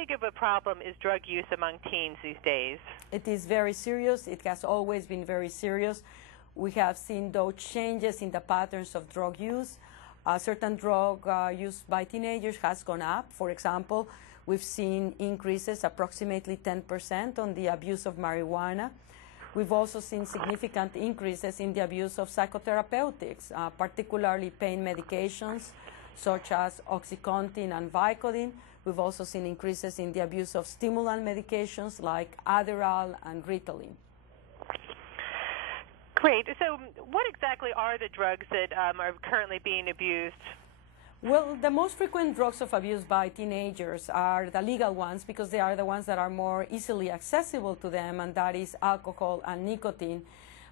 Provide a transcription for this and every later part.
big of a problem is drug use among teens these days? It is very serious. It has always been very serious. We have seen those changes in the patterns of drug use. Certain drug use by teenagers has gone up. For example, we've seen increases approximately 10% on the abuse of marijuana. We've also seen significant increases in the abuse of psychotherapeutics, particularly pain medications such as OxyContin and Vicodin. We've also seen increases in the abuse of stimulant medications like Adderall and Ritalin. Great. So what exactly are the drugs that are currently being abused? Well, the most frequent drugs of abuse by teenagers are the legal ones because they are the ones that are more easily accessible to them, and that is alcohol and nicotine.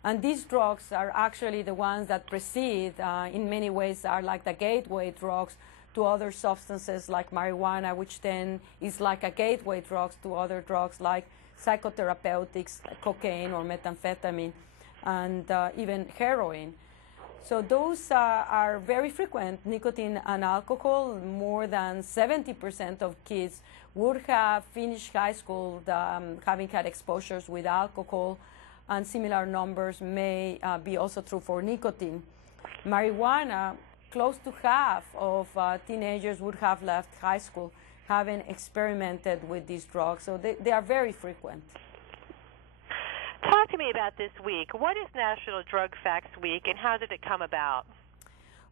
And these drugs are actually the ones that precede, in many ways, are like the gateway drugs to other substances like marijuana, which then is like a gateway drug to other drugs like psychotherapeutics, cocaine or methamphetamine, and even heroin. So those are very frequent, nicotine and alcohol. More than 70% of kids would have finished high school having had exposures with alcohol, and similar numbers may be also true for nicotine. Marijuana, close to half of teenagers would have left high school having experimented with these drugs, so they are very frequent. Talk to me about this week. What is National Drug Facts Week, and how did it come about?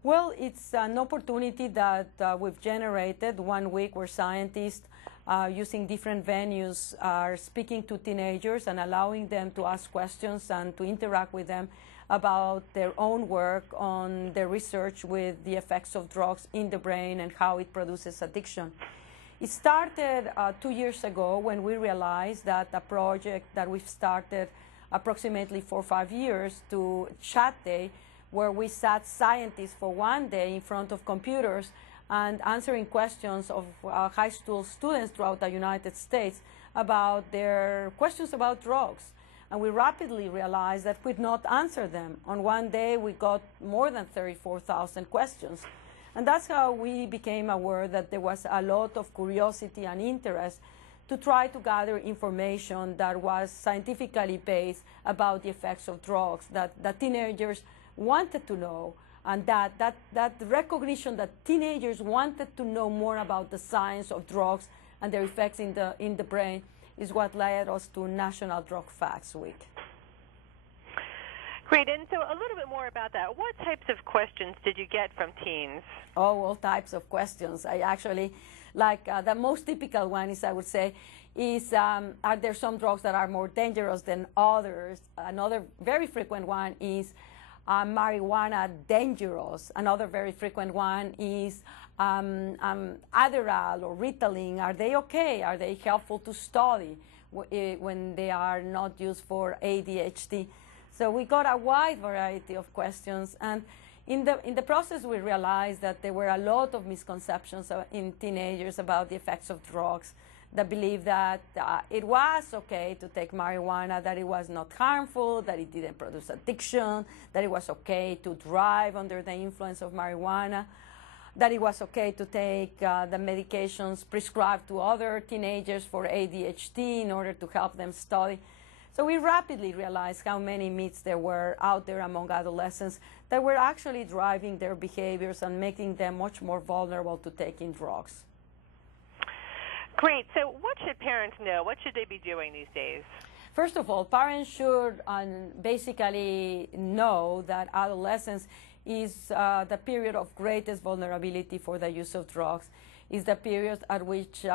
Well, it's an opportunity that we've generated 1 week where scientists using different venues are speaking to teenagers and allowing them to ask questions and to interact with them about their own work on their research with the effects of drugs in the brain and how it produces addiction. It started 2 years ago when we realized that a project that we've started approximately 4 or 5 years to Chat Day, where we sat scientists for 1 day in front of computers and answering questions of high school students throughout the United States about their questions about drugs. And we rapidly realized that we could not answer them. On 1 day, we got more than 34,000 questions. And that's how we became aware that there was a lot of curiosity and interest to try to gather information that was scientifically based about the effects of drugs, that teenagers wanted to know, and that recognition that teenagers wanted to know more about the science of drugs and their effects in the brain is what led us to National Drug Facts Week. Great, and so a little bit more about that. What types of questions did you get from teens? Oh, all types of questions. I actually, like the most typical one is, I would say, is are there some drugs that are more dangerous than others? Another very frequent one is marijuana dangerous? Another very frequent one is Adderall or Ritalin. Are they okay? Are they helpful to study when they are not used for ADHD? So we got a wide variety of questions, and in the process we realized that there were a lot of misconceptions in teenagers about the effects of drugs. They believed that it was okay to take marijuana, that it was not harmful, that it didn't produce addiction, that it was okay to drive under the influence of marijuana, that it was okay to take the medications prescribed to other teenagers for ADHD in order to help them study. So we rapidly realized how many myths there were out there among adolescents that were actually driving their behaviors and making them much more vulnerable to taking drugs. Great. So what should parents know? What should they be doing these days? First of all, parents should basically know that adolescence is the period of greatest vulnerability for the use of drugs. It's the period at which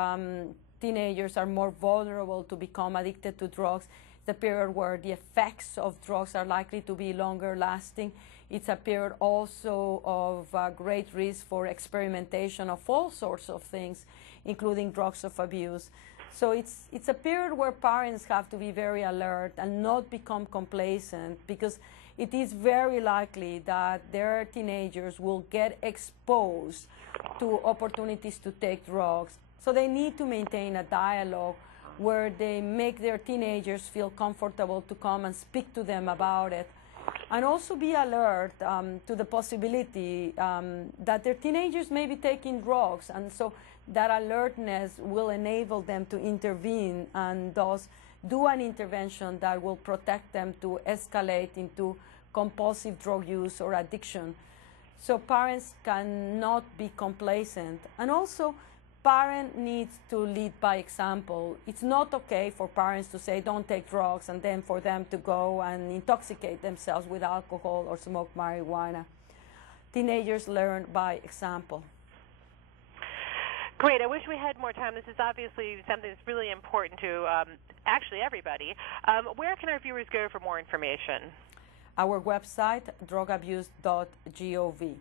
teenagers are more vulnerable to become addicted to drugs. The period where the effects of drugs are likely to be longer lasting. It's a period also of great risk for experimentation of all sorts of things, including drugs of abuse. So it's a period where parents have to be very alert and not become complacent, because it is very likely that their teenagers will get exposed to opportunities to take drugs. So they need to maintain a dialogue where they make their teenagers feel comfortable to come and speak to them about it. And also be alert to the possibility that their teenagers may be taking drugs. And so that alertness will enable them to intervene and thus do an intervention that will protect them to escalate into compulsive drug use or addiction. So parents cannot be complacent. And also, parent needs to lead by example. It's not okay for parents to say, don't take drugs, and then for them to go and intoxicate themselves with alcohol or smoke marijuana. Teenagers learn by example. Great. I wish we had more time. This is obviously something that's really important to actually everybody. Where can our viewers go for more information? Our website, drugabuse.gov.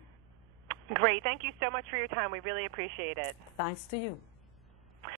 Great. Thank you so much for your time. We really appreciate it. Thanks to you.